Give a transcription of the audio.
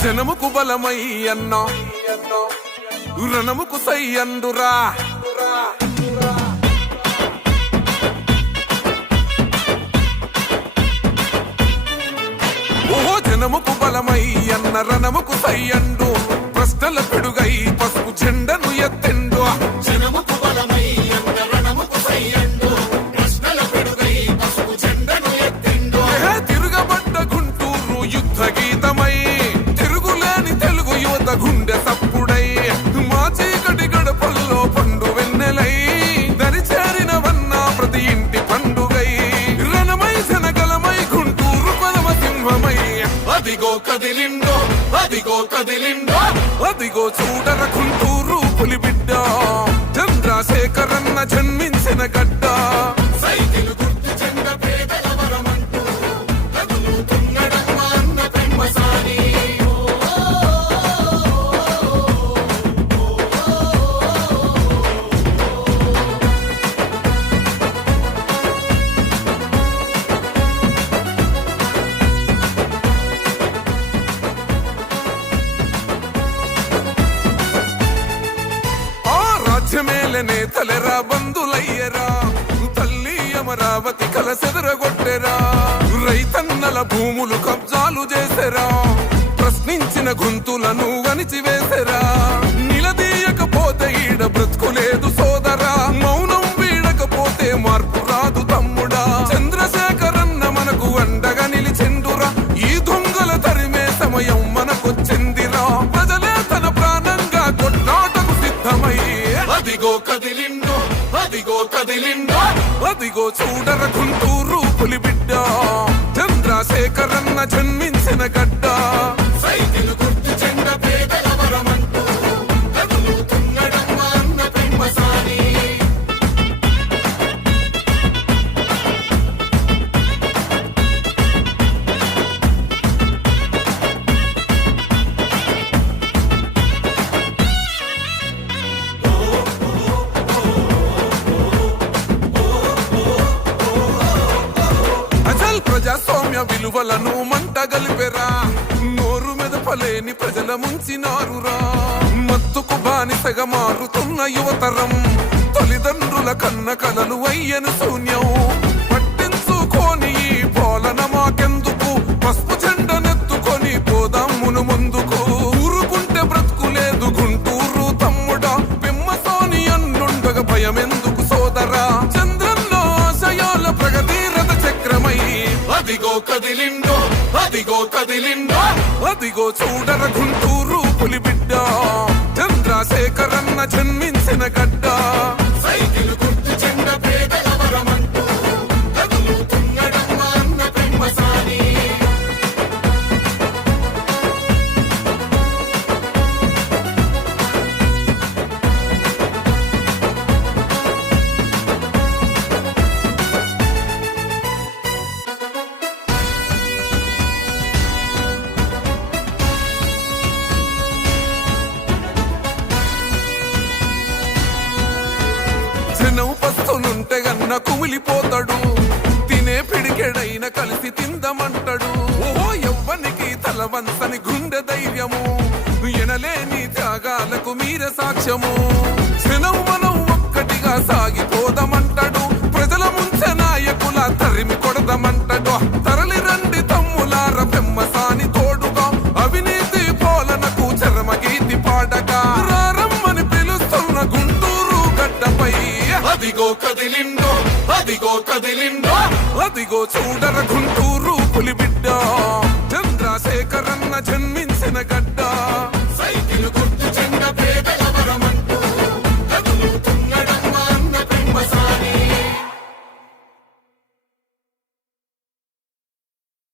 జనముకు బలమై అన్నా రణముకు సై అందురా ఓహో జనముకు బలమై అన్న రణముకు సై అండు ప్రశ్నల పిడుగై పసుపు జెండను ఎత్తెండు జనముకు బలమై అన్న రణముకు సై అండు ప్రశ్నల పిడుగై పసుపు జెండను ఎత్తెండు తిరుగబడ్డ గుంటూరు యుద్ధ గీతమై తిరుగులేని తెలుగు యువత గుండె సప్పుడై మా చీకటి గడపల్లో పండు వెన్నెలై దరిచేరినవన్న ప్రతి ఇంటి పండుగై రణమై జనగలమై గుంటూరు పదమ సింహమై అదిగో కదిలిండో అదిగో కదిలిండో అదిగో చూడర గుంటూరు పులిబిడ్డ చంద్రశేఖరన్న జన్మించిన గడ్డ సైకిల్ గుర్తు చెంద పేదల వరమంటూ కదులుతున్నడమ్మ అన్న పెమ్మసాని రాజ్యమేల నేతలెరా బంధులయ్యరా తల్లి అమరావతి కలసెదరగొట్టెరా రైతన్నల భూములు కబ్జాలు చేసెరా ప్రశ్నించిన గొంతులను అణిచివేసెరా నిలదీయకపోతే ఈడ బ్రతుకులేదు సోదరా మౌనం వీడకపోతే మార్పు రాదు తమ్ముడా చంద్రశేఖరన్న మనకు అండగా నిలిచెండురా ఈ దొంగల తరిమే సమయం మనకొచ్చిందిరా ప్రజలే తన ప్రాణంగా కొట్లాటకు సిద్ధమై అదిగో కదిలిండో అదిగో కదిలిండో అదిగో చూడర గుంటూరు పులిబిడ్డ చంద్రశేఖరన్న జన్మించిన గడ్డ సైకిల్ గుర్తు చెంద పేదల వరమంటూ కదులుతున్నడమ్మ అన్న పెమ్మసాని అసలు ప్రజాస్వామ్య విలువలను మంట గలిపెరా నోరు మెదపలేని ప్రజల ముంచినారురా మత్తుకు బానిసగా మారుతున్న యువతరం తల్లిదండ్రుల కన్న కలలు అయ్యను శూన్యం పట్టించుకోని ఈ పాలన మాకెందుకు పసుపు జెండనెత్తుకొని పోదాం మును ముందుకు ఊరుకుంటే బ్రతుకులేదు గుంటూరు తమ్ముడా పెమ్మసాని అన్నుండగా భయమెందుకు సోదరా చంద్రన్న ఆశయాల ప్రగతి రథ చక్రమై అదిగో కదిలిండో అదిగో కదిలిండో అదిగో చూడర గుంటూరు పులిబిడ్డ చంద్రశేఖరన్న జన్మించిన గడ్డ సైకిల్ గుర్తు చెంద పేదల వరమంటూ కదులుతున్నడమ్మ అన్న పెమ్మసాని జనం పస్తులుంటే గన్న కుమిలిపోతాడు తినే పిడికెడైన కలిసి తిందమంటాడు ఓహో ఎవ్వనికి తల వంచని గుండె ధైర్యము ఎనలేని త్యాగాలకు మీర సాక్ష్యము జనం మనం ఒక్కటిగా సాగిపోదామంటాడు ప్రజల ముంచె నాయకుల తరిమి కొడదామంటాడు తరలి రండి తమ్ములార పెమ్మసాని తోడుగా అవినీతి పాలనకు చరమగీతి పాడగా రారమ్మని పిలుస్తున్న గుంటూరు గడ్డపై అదిగో కదిలిండో అదిగో కదిలిండో అదిగో చూడర గుంటూరు పులిబిడ్డ